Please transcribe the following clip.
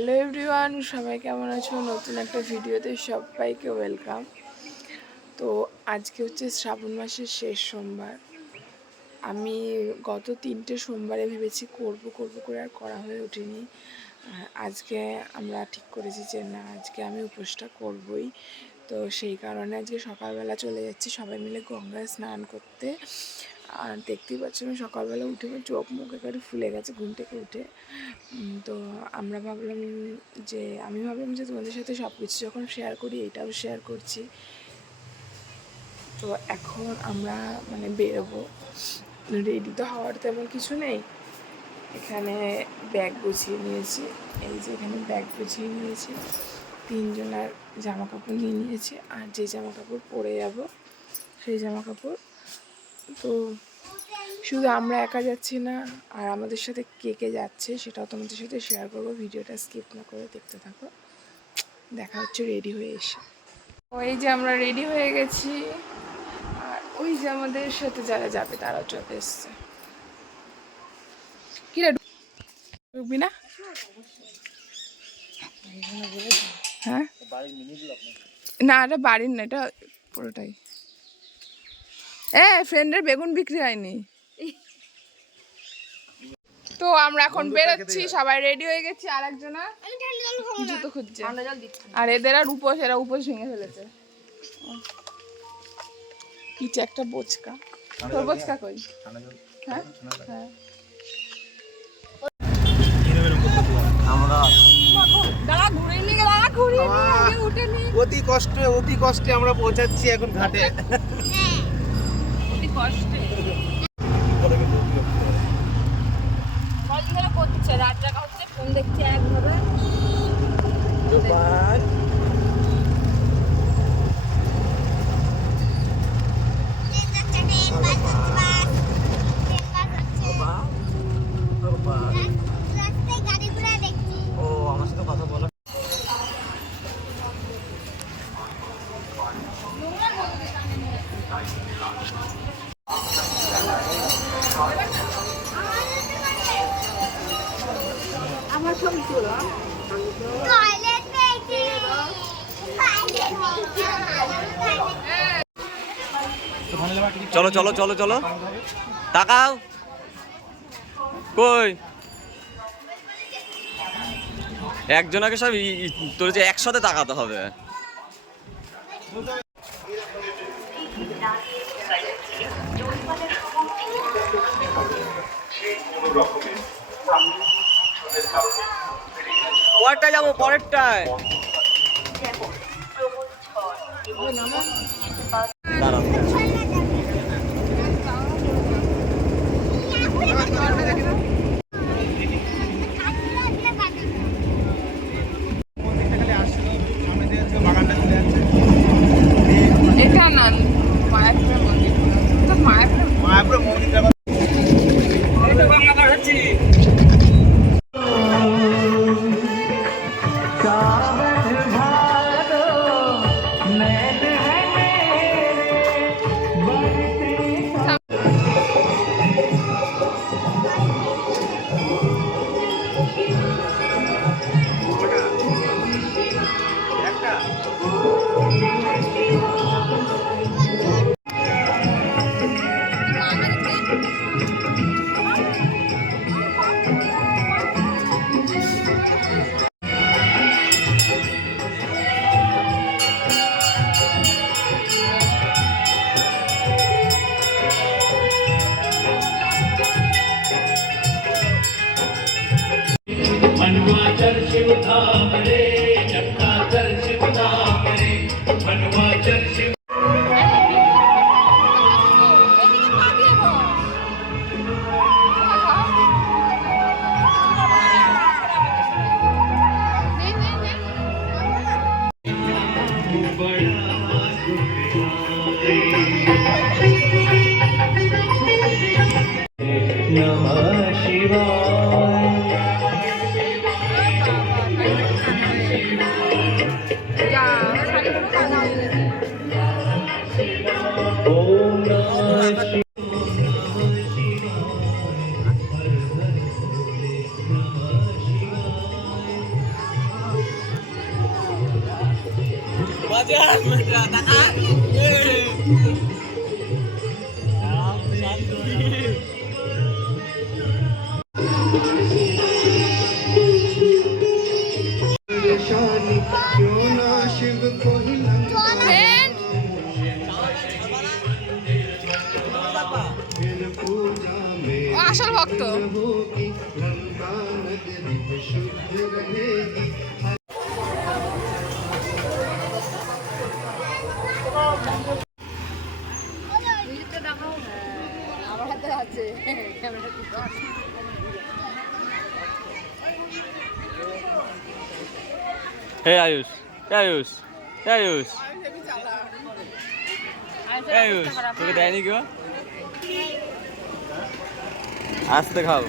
Hello everyone, সবাই কেমন আছো? নতুন একটা ভিডিওতে সবাইকে ওয়েলকাম। তো আজকে হচ্ছে শ্রাবণ মাসের শেষ সোমবার। আমি গত 3টে সোমবারে ভেবেছি করব করে আর করা হয়ে ওঠেনি। আজকে আমরা ঠিক করেছি যে না, আজকে আমি উপোসটা করবই। তো সেই কারণে আজকে সকালবেলা চলে যাচ্ছি সবাই মিলে গঙ্গায় স্নান করতে। আর দেখতেই পাচ্ছি আমি সকালবেলা উঠে চোখ মুখ একেবারে ফুলে গেছে ঘুম থেকে উঠে। তো আমি ভাবলাম যে তোমাদের সাথে সব কিছু যখন শেয়ার করি, এটাও শেয়ার করছি। তো এখন আমরা বেরোবো। রেডি তো হওয়ার তেমন কিছু নেই। এখানে ব্যাগ গুছিয়ে নিয়েছি, এই যে এখানে ব্যাগ গুছিয়ে নিয়েছি। 3জনের জামা কাপড় নিয়ে নিয়েছি, আর যে জামা কাপড় পরে যাব সেই জামা কাপড়। তো শুধু আমরা একা যাচ্ছি না, আর আমাদের সাথে কে কে যাচ্ছে সেটাও তোমাদের সাথে শেয়ার করবো। ভিডিওটা স্কিপ না করে দেখতে থাকো। দেখা হচ্ছে রেডি হয়ে এসে। ওই যে আমরা রেডি হয়ে গেছি, আর ওই যে আমাদের সাথে যারা যাবে তারাও চলে এসছে। কি রে, ঢুকবি না? হ্যাঁ না, এটা বাড়ির না, এটা পুরোটাই। ফ্রেন্ডের বেগুন বিক্রি হয়নি। তো আমরা এখন বেরোচ্ছি, সবাই রেডি হয়ে গেছি। আর একজনা জুতো খুঁজছে, আর এদের আর এরা উপোস ভেঙে ফেলেছে। পিছে একটা বোচকা, তোর বোচকা কই? হ্যাঁ হ্যাঁ, অতি কষ্টে আমরা পৌঁছাচ্ছি এখন ঘাটে। রাত জাগা হচ্ছে, ফোন দেখছি একভাবে। আমার সব তোলা চলো চলো চলো চলো, তাকাও কই একজনকে সব তোর যে একসাথে তাকাতে হবে। পরেরটায় যাবো, পরেরটায় দাঁড়াও। এটা না, মায়াপুরের মন্দির। মায়াপুরের মন্দিরটা मनवाचल शिव धाम रे, जगताचल शिव धाम रे, मनवाचल शिव। नमः शिवाय। আসল ভক্ত। হে আয়ুষ, হে আয়ুষ, হে আয়ুষ, হে আয়ুষ, তোকে দেয়নি কেউ? আস্তে খাও।